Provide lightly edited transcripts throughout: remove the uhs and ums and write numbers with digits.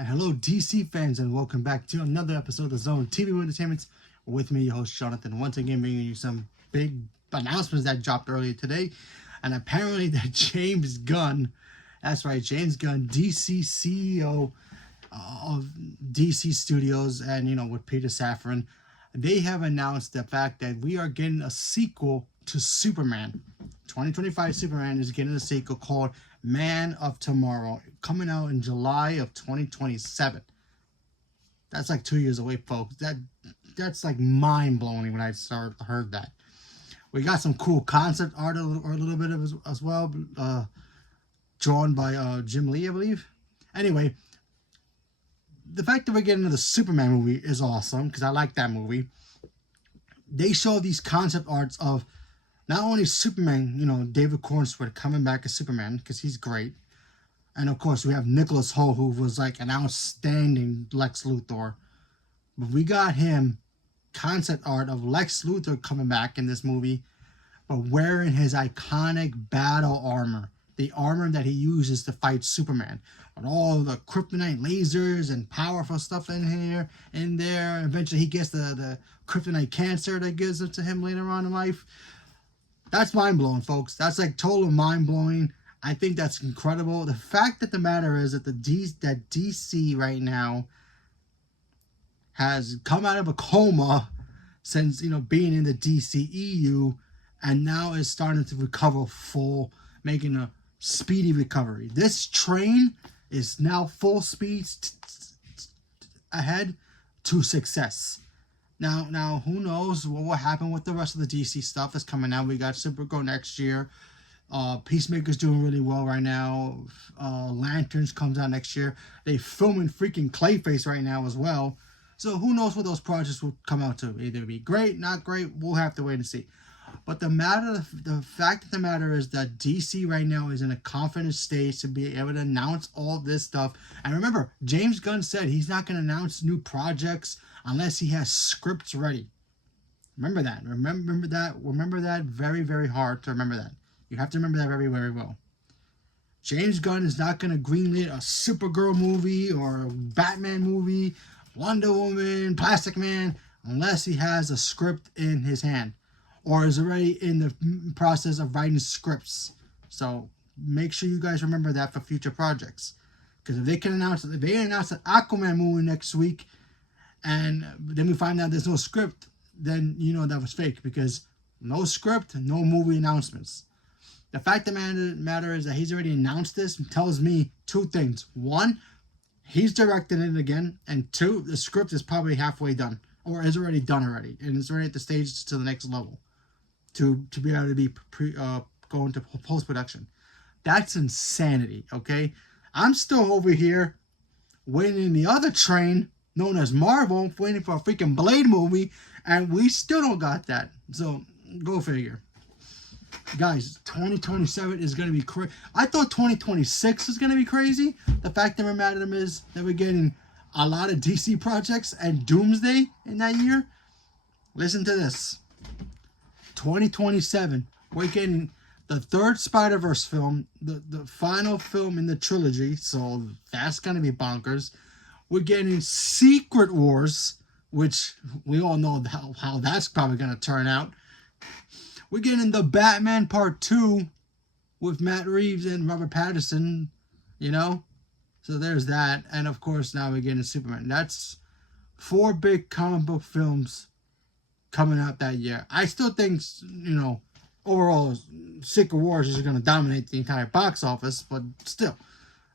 And hello, DC fans, and welcome back to another episode of the Zone TV Entertainment with me, your host Jonathan. Once again, bringing you some big announcements that dropped earlier today. And apparently, that James Gunn, that's right, James Gunn, DC CEO of DC Studios, and with Peter Safran, they have announced the fact that we are getting a sequel to Superman. 2025 Superman is getting a sequel called Man of Tomorrow, coming out in July of 2027. That's like 2 years away, folks. That's like mind-blowing when I heard that. We got some cool concept art or a little bit of as well, drawn by Jim Lee, I believe. Anyway, the fact that we're getting the Superman movie is awesome because I like that movie. They show these concept arts of not only Superman, David Cornsworth coming back as Superman because he's great. And of course, we have Nicholas Hoult, who was like an outstanding Lex Luthor. But we got him concept art of Lex Luthor coming back in this movie, but wearing his iconic battle armor. The armor that he uses to fight Superman. With all the kryptonite lasers and powerful stuff in there. Eventually he gets the kryptonite cancer that gives it to him later on in life. That's mind-blowing, folks. That's like total mind-blowing. I think that's incredible. The fact that the matter is that that DC right now has come out of a coma since, being in the DCEU, and now is starting to recover full, making a speedy recovery. This train is now full speed ahead to success. Now, who knows what will happen with the rest of the DC stuff that's coming out. We got Supergirl next year. Peacemaker's doing really well right now. Lanterns comes out next year. They filming freaking Clayface right now as well. So who knows what those projects will come out to. Either be great, not great. We'll have to wait and see. But the fact of the matter is that DC right now is in a confident stage to be able to announce all this stuff. And remember, James Gunn said he's not going to announce new projects unless he has scripts ready. Remember that. Remember that. Remember that very, very hard to remember that. You have to remember that very, very well. James Gunn is not going to greenlight a Supergirl movie or a Batman movie, Wonder Woman, Plastic Man, unless he has a script in his hand or is already in the process of writing scripts. So make sure you guys remember that for future projects. Because if they announce an Aquaman movie next week, and then we find out there's no script, then that was fake, because no script, no movie announcements. The fact of the matter is that he's already announced this tells me two things. One, he's directed it again, and two, the script is probably halfway done, or is already done already, and it's already at the stage to the next level to be able to be going to post-production. That's insanity, okay? I'm still over here waiting in the other train known as Marvel, waiting for a freaking Blade movie, and we still don't got that. So, go figure. Guys, 2027 is going to be crazy. I thought 2026 was going to be crazy. The fact of the matter is that we're getting a lot of DC projects and Doomsday in that year. Listen to this. 2027, we're getting the third Spider-Verse film, the final film in the trilogy, so that's going to be bonkers. We're getting Secret Wars, which we all know how that's probably going to turn out. We're getting the Batman Part 2 with Matt Reeves and Robert Pattinson, So there's that. And of course, now we're getting Superman. That's 4 big comic book films coming out that year. I still think, overall, Secret Wars is going to dominate the entire box office, but still.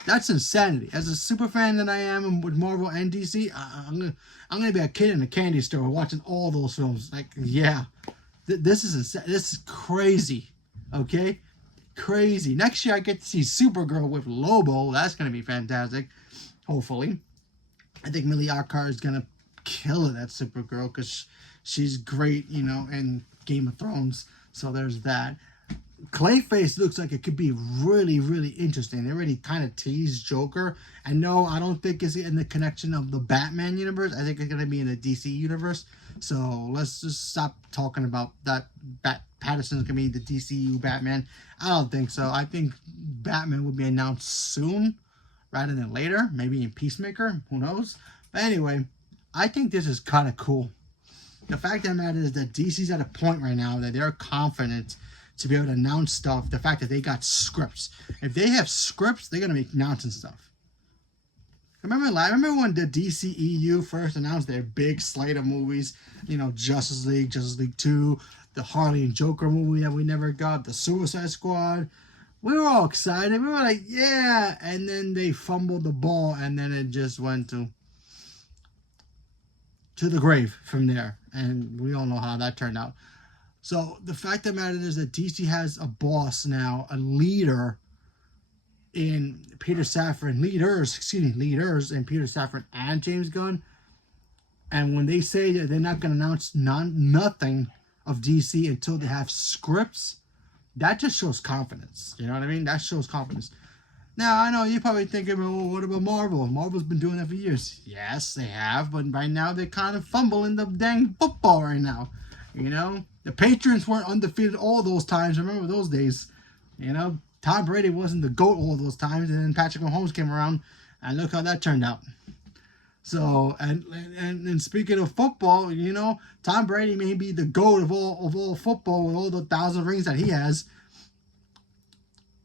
That's insanity. As a super fan that I am with Marvel and DC, I'm gonna be a kid in a candy store watching all those films. Like, yeah, this is crazy. Okay, crazy. Next year I get to see Supergirl with Lobo. That's gonna be fantastic. Hopefully, I think Millie Alcock is gonna kill it at Supergirl because she's great, in Game of Thrones. So there's that. Clayface looks like it could be really, really interesting. They already kind of teased Joker. And no, I don't think it's in the connection of the Batman universe. I think it's going to be in the DC universe. So let's just stop talking about that. Patterson's going to be the DCU Batman. I don't think so. I think Batman will be announced soon, rather than later, maybe in Peacemaker, who knows. But anyway, I think this is kind of cool. The fact of the matter is that DC's at a point right now that they're confident to be able to announce stuff. The fact that they got scripts. If they have scripts, they're going to be announcing stuff. Remember when the DCEU first announced their big slate of movies? You know, Justice League 2, the Harley and Joker movie that we never got, the Suicide Squad. We were all excited. We were like, yeah. And then they fumbled the ball, and then it just went to the grave from there. And we all know how that turned out. So the fact of the matter is that DC has a boss now, a leader in Peter Safran, leaders in Peter Safran and James Gunn. And when they say that they're not going to announce nothing of DC until they have scripts, that just shows confidence. You know what I mean? That shows confidence. Now, I know you're probably thinking, well, what about Marvel? Marvel's been doing that for years. Yes, they have, but right now they're kind of fumbling the dang football right now. You know? The Patriots weren't undefeated all those times. Remember those days? You know? Tom Brady wasn't the GOAT all those times, and then Patrick Mahomes came around, and look how that turned out. So, and speaking of football, you know, Tom Brady may be the GOAT of all football with all the 1,000 rings that he has.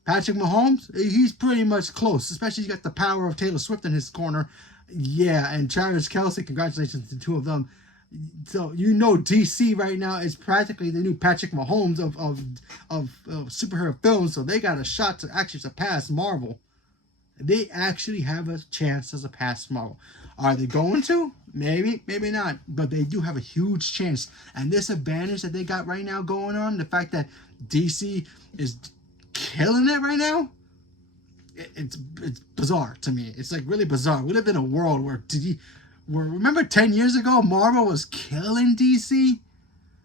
Patrick Mahomes, he's pretty much close, especially he's got the power of Taylor Swift in his corner. Yeah, and Travis Kelce, congratulations to the two of them. So, you know, DC right now is practically the new Patrick Mahomes of superhero films, so they got a shot to actually surpass Marvel. They actually have a chance to surpass Marvel. Are they going to? Maybe, maybe not. But they do have a huge chance. And this advantage that they got right now going on, the fact that DC is killing it right now, it's bizarre to me. It's like really bizarre. We live in a world where remember 10 years ago, Marvel was killing DC?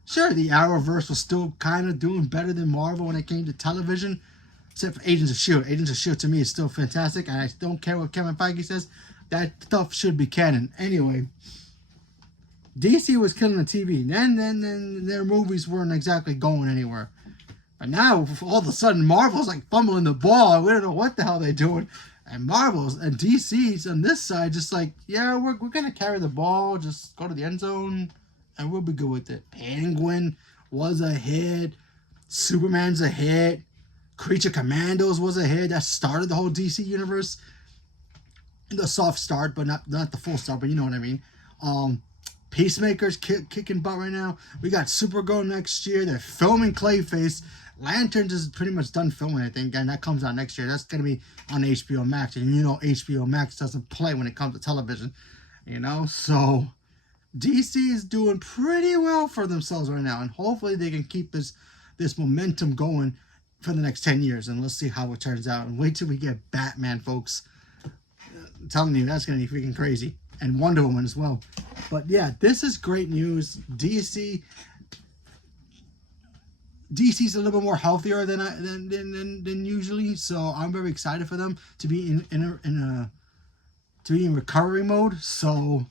Sure, the Arrowverse was still kind of doing better than Marvel when it came to television, except for Agents of S.H.I.E.L.D. Agents of S.H.I.E.L.D. to me is still fantastic, and I don't care what Kevin Feige says. That stuff should be canon. Anyway, DC was killing the TV. Then their movies weren't exactly going anywhere. But now, all of a sudden, Marvel's like fumbling the ball. We don't know what the hell they're doing. And Marvel's and DC's on this side just like, yeah, we're going to carry the ball. Just go to the end zone, and we'll be good with it. Penguin was a hit. Superman's a hit. Creature Commandos was a hit. That started the whole DC universe. The soft start, but not the full start, but you know what I mean. Peacemaker's kicking butt right now. We got Supergirl next year. They're filming Clayface. Lanterns is pretty much done filming, I think, and that comes out next year. That's going to be on HBO Max, and you know HBO Max doesn't play when it comes to television, you know? So DC is doing pretty well for themselves right now, and hopefully they can keep this momentum going for the next 10 years, and let's see how it turns out. And wait till we get Batman, folks. I'm telling you, that's going to be freaking crazy. And Wonder Woman as well. But yeah, this is great news. DC's a little bit more healthier than usually, so I'm very excited for them to be in recovery mode. So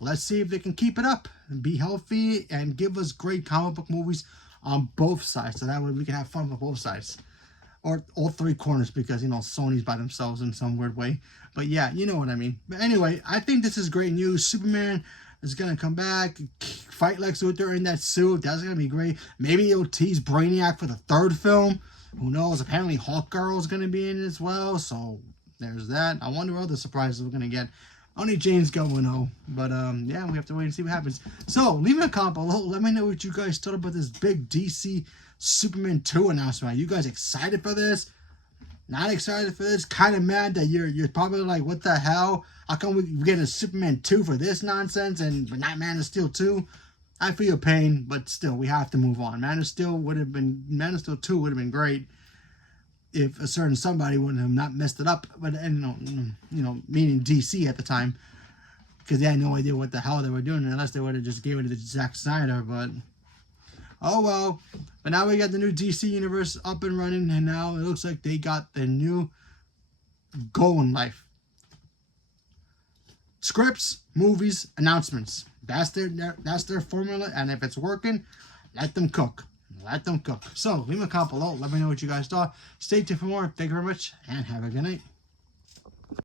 let's see if they can keep it up, be healthy, and give us great comic book movies on both sides. So that way we can have fun with both sides. Or all three corners, because, you know, Sony's by themselves in some weird way. But yeah, you know what I mean. But anyway, I think this is great news. Superman is going to come back, fight Lex Luthor in that suit. That's going to be great. Maybe it'll tease Brainiac for the third film. Who knows? Apparently Hawkgirl is going to be in it as well. So there's that. I wonder what other surprises we're going to get. Only James Gunn will know. But yeah, we have to wait and see what happens. So leave me a comment below. Let me know what you guys thought about this big DC Superman 2 announcement. Are you guys excited for this? Not excited for this? Kind of mad that you're probably like, what the hell? How come we're getting a Superman 2 for this nonsense and but not Man of Steel 2? I feel your pain, but still, we have to move on. Man of Steel 2 would have been great if a certain somebody wouldn't have not messed it up. But and you know, meaning DC at the time, because they had no idea what the hell they were doing unless they would have just gave it to Zack Snyder. But oh well. But now we got the new DC universe up and running, and now it looks like they got the new goal in life. Scripts, movies, announcements. That's their formula, and if it's working, let them cook. Let them cook. So leave me a comment below. Let me know what you guys thought. Stay tuned for more. Thank you very much, and have a good night.